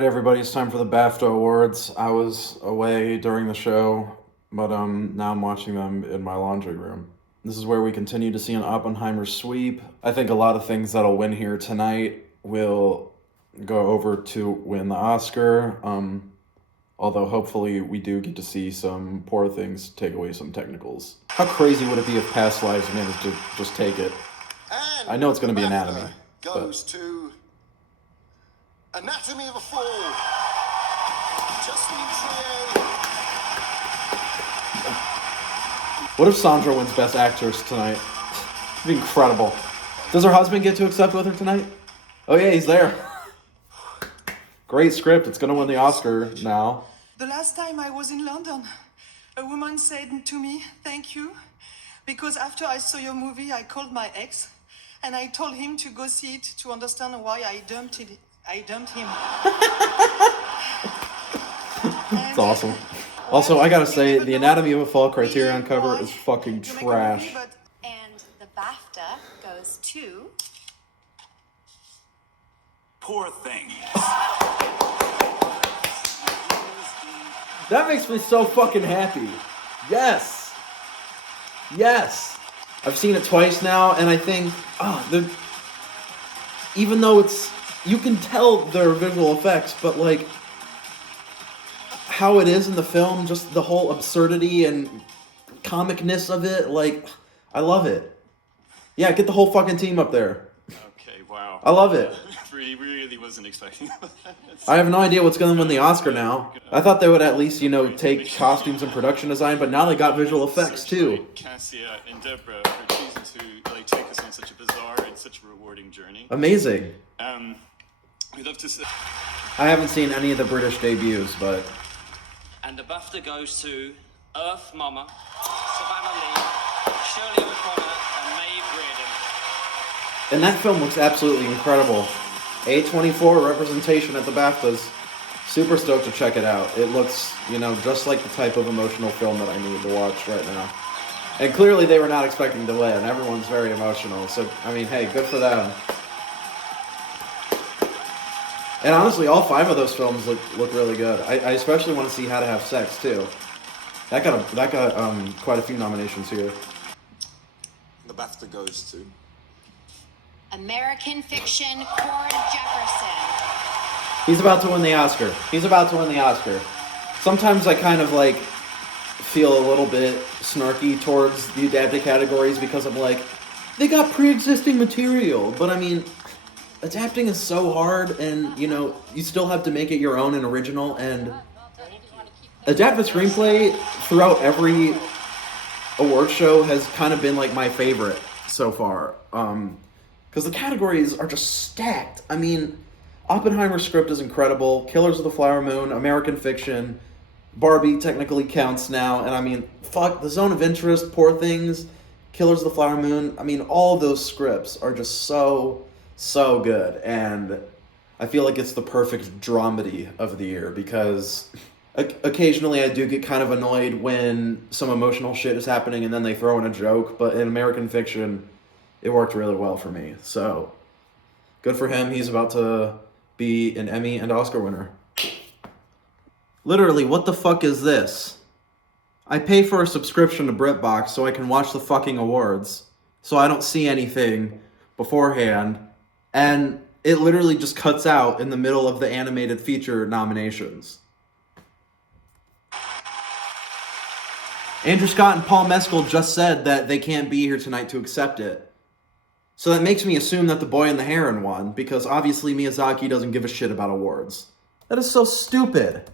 Alright, everybody, it's time for the BAFTA Awards. I was away during the show, but now I'm watching them in my laundry room. This is where we continue to see an Oppenheimer sweep. I think a lot of things that'll win here tonight will go over to win the Oscar. Although hopefully we do get to see some Poor Things take away some technicals. How crazy would it be if Past Lives managed to just take it? And I know it's going to be BAFTA Anatomy. Goes to Anatomy of a Fall. Justin Trier. What if Sandra wins Best Actress tonight? It'd be incredible. Does her husband get to accept with her tonight? Oh yeah, he's there. Great script. It's going to win the Oscar now. The last time I was in London, a woman said to me, "Thank you, because after I saw your movie, I called my ex, and I told him to go see it to understand why I dumped him." It's awesome. Also, I gotta say, the Anatomy of a Fall Criterion cover is fucking trash. And the BAFTA goes to... Poor Things. That makes me so fucking happy. Yes. Yes. I've seen it twice now, and I think, even though you can tell their visual effects, but like, how it is in the film, just the whole absurdity and comicness of it, like, I love it. Yeah, get the whole fucking team up there. Okay, wow. I love it. Really wasn't expecting that. I have no idea what's going to win the Oscar now. I thought they would at least, take costumes and production design, but now they got visual effects too. Cassia and Deborah for choosing to take us on such a bizarre and such a rewarding journey. Amazing. We'd love to say. I haven't seen any of the British debuts, but... And the BAFTA goes to Earth Mama, Savannah Lee, Shirley O'Connor, and Maeve Reardon. And that film looks absolutely incredible. A24 representation at the BAFTAs. Super stoked to check it out. It looks, just like the type of emotional film that I need to watch right now. And clearly they were not expecting to win. Everyone's very emotional. So, hey, good for them. And honestly, all 5 of those films look really good. I especially want to see How to Have Sex, too. That got quite a few nominations here. The BAFTA goes to American Fiction, Cord Jefferson. He's about to win the Oscar. He's about to win the Oscar. Sometimes I kind of, feel a little bit snarky towards the adapted categories because I'm like, they got pre-existing material. But, adapting is so hard, and, you still have to make it your own and original, and adapted screenplay throughout every award show has kind of been, my favorite so far. Because the categories are just stacked. Oppenheimer's script is incredible. Killers of the Flower Moon, American Fiction, Barbie technically counts now. And The Zone of Interest, Poor Things, Killers of the Flower Moon. All those scripts are just so good. And I feel like it's the perfect dramedy of the year because occasionally I do get kind of annoyed when some emotional shit is happening and then they throw in a joke. But in American Fiction, it worked really well for me. So, good for him. He's about to be an Emmy and Oscar winner. Literally, what the fuck is this? I pay for a subscription to BritBox so I can watch the fucking awards, so I don't see anything beforehand, and it literally just cuts out in the middle of the animated feature nominations. Andrew Scott and Paul Mescal just said that they can't be here tonight to accept it. So that makes me assume that The Boy and the Heron won, because obviously Miyazaki doesn't give a shit about awards. That is so stupid.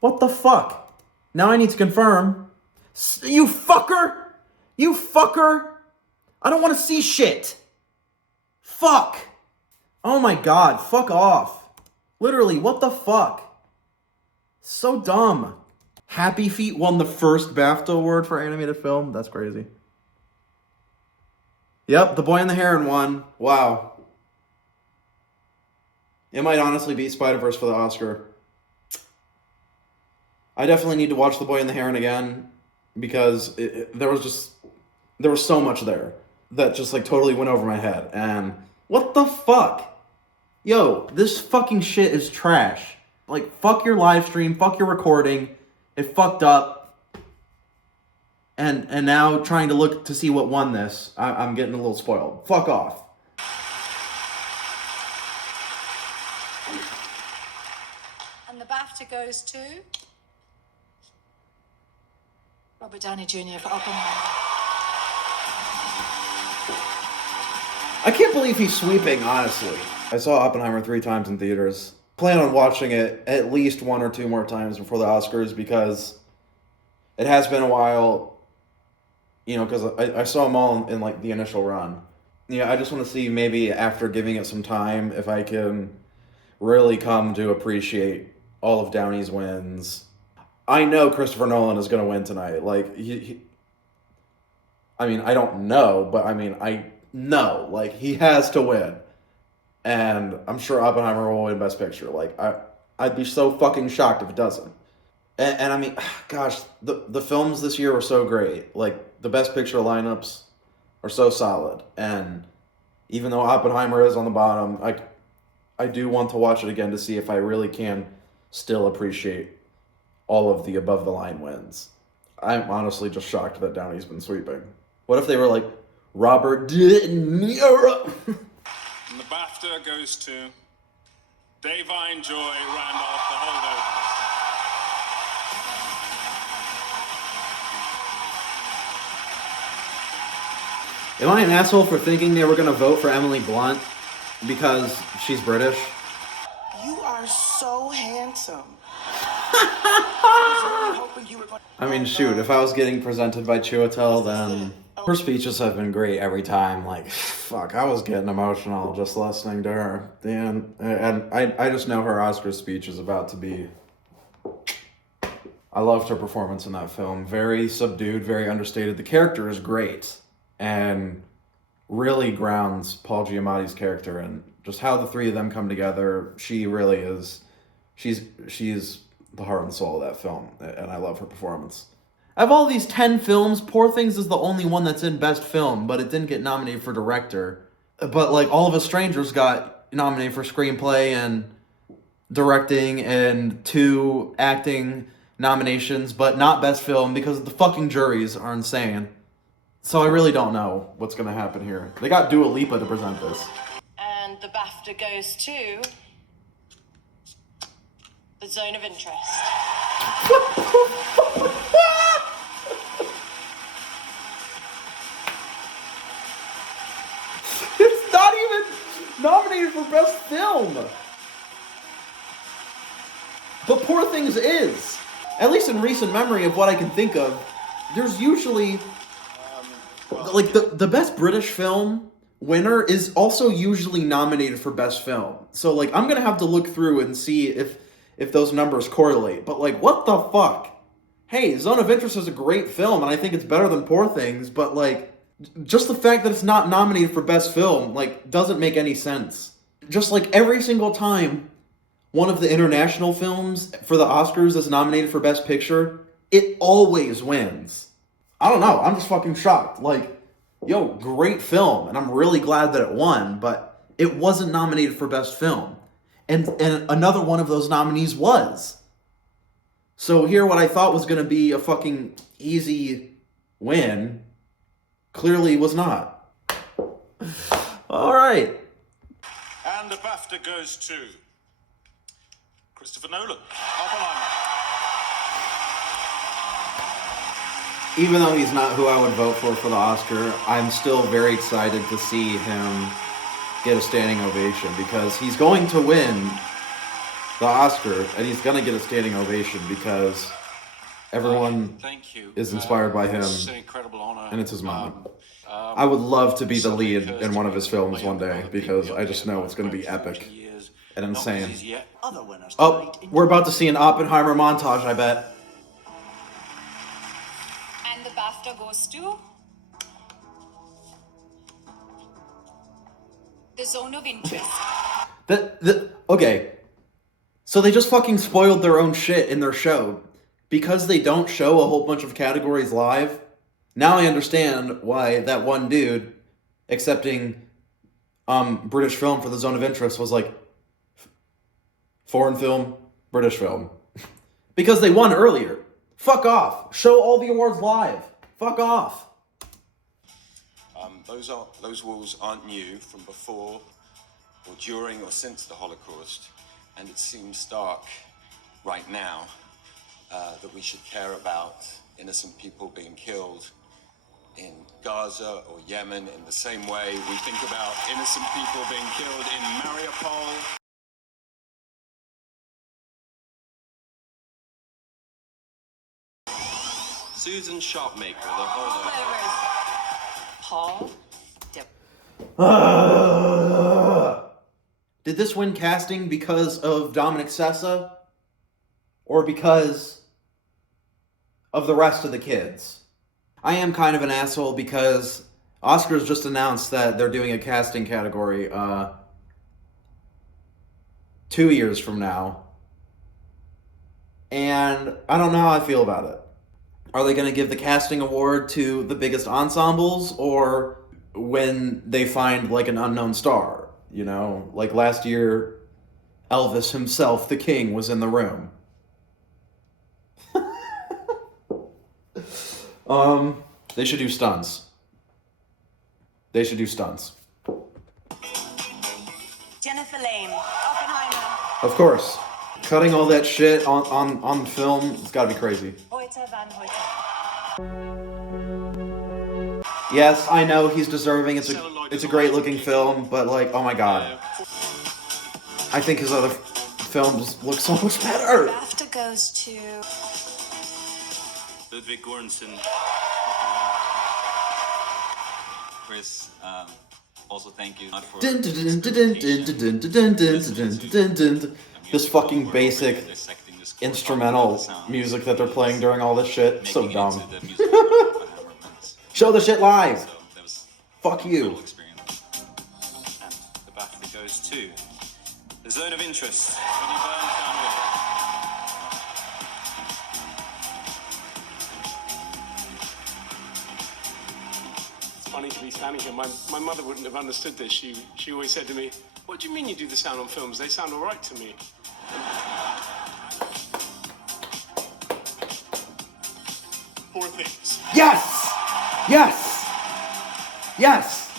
What the fuck? Now I need to confirm. You fucker! You fucker! I don't want to see shit! Fuck! Oh my god, fuck off. Literally, what the fuck? So dumb. Happy Feet won the first BAFTA award for animated film? That's crazy. Yep, The Boy and the Heron won. Wow. It might honestly beat Spider-Verse for the Oscar. I definitely need to watch The Boy and the Heron again because there was so much there that just totally went over my head. And what the fuck? yo, this fucking shit is trash. Like, fuck your live stream, fuck your recording. It fucked up. And now trying to look to see what won this, I'm getting a little spoiled. Fuck off. And the BAFTA goes to Robert Downey Jr. for Oppenheimer. I can't believe he's sweeping, honestly. I saw Oppenheimer 3 times in theaters. Plan on watching it at least 1 or 2 more times before the Oscars because it has been a while, you know, because I saw them all in like the initial run. Yeah, I just want to see maybe after giving it some time if I can really come to appreciate all of Downey's wins. I know Christopher Nolan is going to win tonight. Like, I mean, I don't know, but I mean, I know. Like, he has to win. And I'm sure Oppenheimer will win Best Picture. Like, I'd be so fucking shocked if it doesn't. And I mean, gosh, the films this year were so great. Like, the Best Picture lineups are so solid. And even though Oppenheimer is on the bottom, I do want to watch it again to see if I really can still appreciate all of the above-the-line wins. I'm honestly just shocked that Downey's been sweeping. What if they were like, Robert De Niro? And the BAFTA goes to Davine Joy Randolph, The Holdovers. Am I an asshole for thinking they were going to vote for Emily Blunt because she's British? You are so handsome. I mean, shoot, if I was getting presented by Chiwetel, then her speeches have been great every time. Like, fuck, I was getting emotional just listening to her. And I just know her Oscar speech is about to be... I loved her performance in that film. Very subdued, very understated. The character is great and really grounds Paul Giamatti's character and just how the three of them come together. She really is... She's the heart and soul of that film, and I love her performance. Of all these 10 films, Poor Things is the only one that's in Best Film, but it didn't get nominated for Director. But, like, All of Us Strangers got nominated for Screenplay and Directing and 2 acting nominations, but not Best Film because the fucking juries are insane. So I really don't know what's going to happen here. They got Dua Lipa to present this. And the BAFTA goes to The Zone of Interest. It's not even nominated for Best Film. But Poor Things is. At least in recent memory of what I can think of, there's usually... like, the Best British Film winner is also usually nominated for Best Film. So, like, I'm going to have to look through and see if those numbers correlate. But, like, what the fuck? Hey, Zone of Interest is a great film, and I think it's better than Poor Things, but, like, just the fact that it's not nominated for Best Film, like, doesn't make any sense. Just, like, every single time one of the international films for the Oscars is nominated for Best Picture, it always wins. I don't know, I'm just fucking shocked. Like, yo, great film, and I'm really glad that it won, but it wasn't nominated for Best Film. And another one of those nominees was. So here, what I thought was going to be a fucking easy win clearly was not. All right. And the BAFTA goes to Christopher Nolan, Oppenheimer. Even though he's not who I would vote for the Oscar, I'm still very excited to see him get a standing ovation because he's going to win the Oscar and he's going to get a standing ovation because everyone is inspired by him It's an incredible honor. and it's his mom. I would love to be the lead in one of his films one day because I just know it's going to be epic and insane. Oh, we're about to see an Oppenheimer montage, I bet. And the BAFTA goes to The Zone of Interest. Okay. So they just fucking spoiled their own shit in their show. Because they don't show a whole bunch of categories live, now I understand why that one dude accepting British film for The Zone of Interest was like, Foreign film, British film. Because they won earlier. Fuck off. Show all the awards live. Fuck off. Those walls aren't new from before or during or since the Holocaust, and it seems stark right now that we should care about innocent people being killed in Gaza or Yemen in the same way we think about innocent people being killed in Mariupol. Susan Shopmaker, the holder. Paul. Did this win casting because of Dominic Sessa? Or because of the rest of the kids? I am kind of an asshole because Oscars just announced that they're doing a casting category 2 years from now. And I don't know how I feel about it. Are they going to give the casting award to the biggest ensembles, or when they find like an unknown star? You know, like last year, Elvis himself, the king, was in the room. They should do stunts. They should do stunts. Jennifer Lane. Oppenheimer. Of course. Cutting all that shit on film, it's gotta be crazy. Hoyter van Hoyter. Yes, I know he's deserving. It's a great looking film, but like, oh my god. I think his other films look so much better. BAFTA goes to Ludwig Göransson. Chris, also thank you for this fucking basic instrumental music that they're playing during all this shit. So dumb. Show the shit live. Fuck you. The BAFTA goes to The Zone of Interest. It's funny to be standing here. My mother wouldn't have understood this. She always said to me, "What do you mean you do the sound on films? They sound all right to me." Poor things. Yes! Yes! Yes!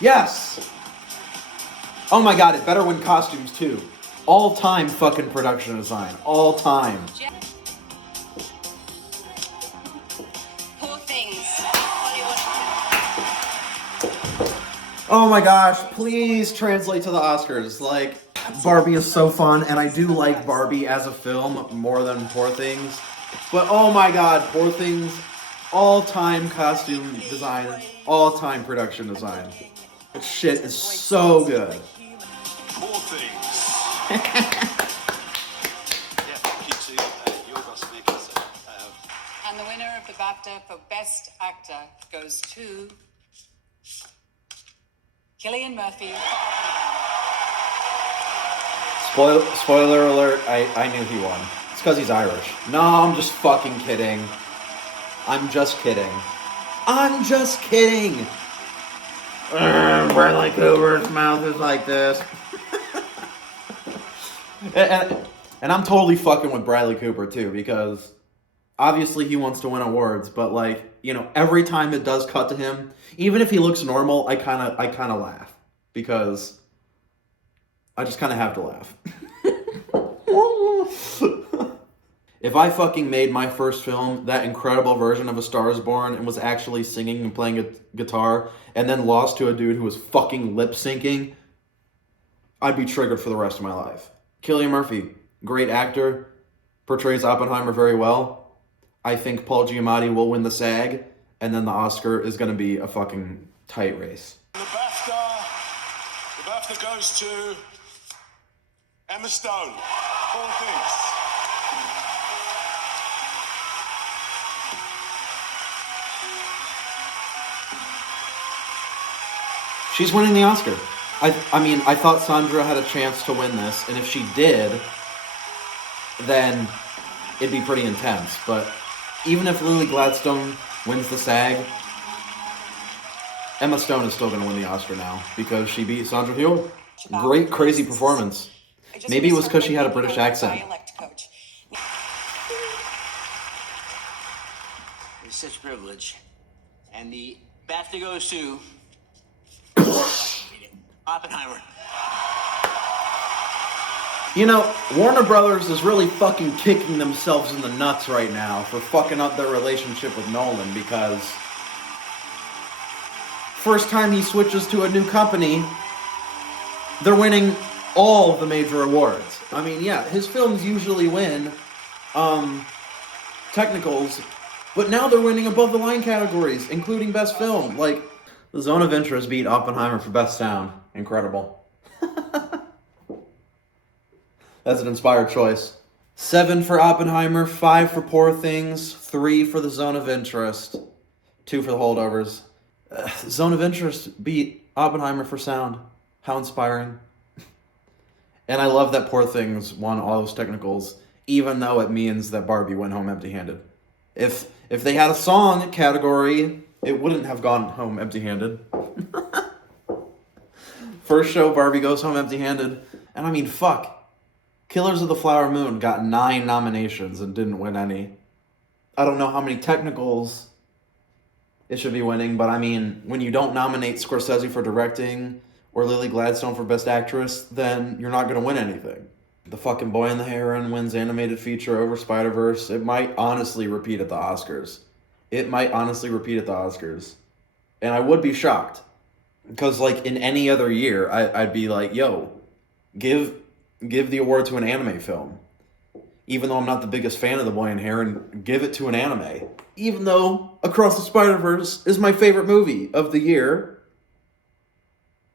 Yes! Oh my god, it better win costumes too. All time fucking production design. All time. Poor Things. Hollywood. Oh my gosh, please translate to the Oscars. Like, Barbie is so fun, and I do like Barbie as a film more than Poor Things. But oh my god, Poor Things, all-time costume design, all-time production design. That shit is so good. Poor things. And the winner of the BAFTA for Best Actor goes to Cillian Murphy. Spoiler alert, I knew he won. It's because he's Irish. No, I'm just fucking kidding. I'm just kidding. I'm just kidding. Bradley Cooper's mouth is like this. and I'm totally fucking with Bradley Cooper too, because obviously he wants to win awards, but like, you know, every time it does cut to him, even if he looks normal, I kind of laugh, because I just kind of have to laugh. If I fucking made my first film that incredible version of A Star Is Born and was actually singing and playing a guitar and then lost to a dude who was fucking lip syncing, I'd be triggered for the rest of my life. Cillian Murphy, great actor, portrays Oppenheimer very well. I think Paul Giamatti will win the SAG, and then the Oscar is going to be a fucking tight race. The BAFTA goes to Emma Stone. Poor things. She's winning the Oscar. I mean, I thought Sandra had a chance to win this, and if she did, then it'd be pretty intense. But even if Lily Gladstone wins the SAG, Emma Stone is still going to win the Oscar now, because she beat Sandra Hüller. Great, crazy performance. I just Maybe it wanna was start because she by had a thanking British our accent. dialect coach. It's such a privilege. And the BAFTA goes to Oppenheimer. You know, Warner Brothers is really fucking kicking themselves in the nuts right now for fucking up their relationship with Nolan, because first time he switches to a new company, they're winning all the major awards. I mean, yeah, his films usually win technicals, but now they're winning above the line categories, including best film. Like, The Zone of Interest beat Oppenheimer for best sound. Incredible. That's an inspired choice. 7 for Oppenheimer, 5 for Poor Things, 3 for The Zone of Interest, 2 for The Holdovers. Zone of Interest beat Oppenheimer for sound. How inspiring. And I love that Poor Things won all those technicals, even though it means that Barbie went home empty-handed. If they had a song category, it wouldn't have gone home empty-handed. First show, Barbie goes home empty-handed. And I mean, fuck. Killers of the Flower Moon got 9 nominations and didn't win any. I don't know how many technicals it should be winning, but I mean, when you don't nominate Scorsese for directing or Lily Gladstone for Best Actress, then you're not going to win anything. The fucking Boy and the Heron wins animated feature over Spider-Verse. It might honestly repeat at the Oscars. And I would be shocked. Because, like, in any other year, I'd be like, yo, give the award to an anime film. Even though I'm not the biggest fan of The Boy and Heron, give it to an anime. Even though Across the Spider-Verse is my favorite movie of the year.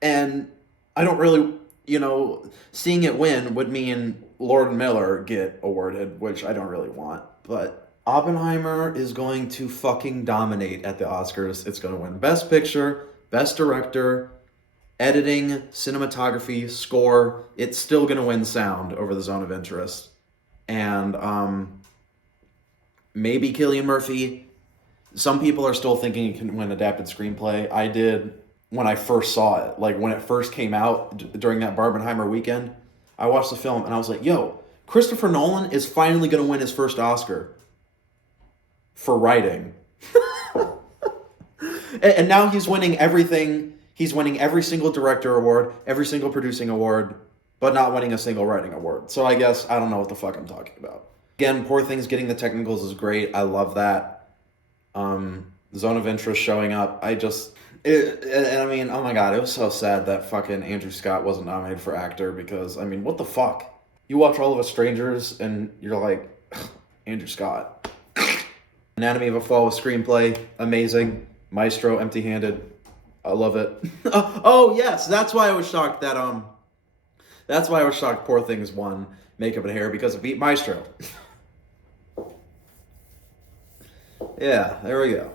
And I don't really, seeing it win would mean Lord Miller get awarded, which I don't really want. But Oppenheimer is going to fucking dominate at the Oscars. It's going to win Best Picture, Best Director, editing, cinematography, score. It's still going to win sound over The Zone of Interest. And maybe Cillian Murphy. Some people are still thinking it can win adapted screenplay. I did when I first saw it. Like, when it first came out during that Barbenheimer weekend, I watched the film and I was like, yo, Christopher Nolan is finally going to win his first Oscar for writing. And now he's winning everything. He's winning every single director award, every single producing award, but not winning a single writing award. So I guess I don't know what the fuck I'm talking about. Again, Poor Things getting the technicals is great. I love that. Zone of Interest showing up. And I mean, oh my god, it was so sad that fucking Andrew Scott wasn't nominated for actor, because, I mean, what the fuck? You watch All of Us Strangers and you're like, Andrew Scott. Anatomy of a Fall with screenplay, amazing. Maestro, empty-handed. I love it. Oh yes, that's why I was shocked that Poor Things won Makeup and Hair, because it beat Maestro. Yeah, there we go.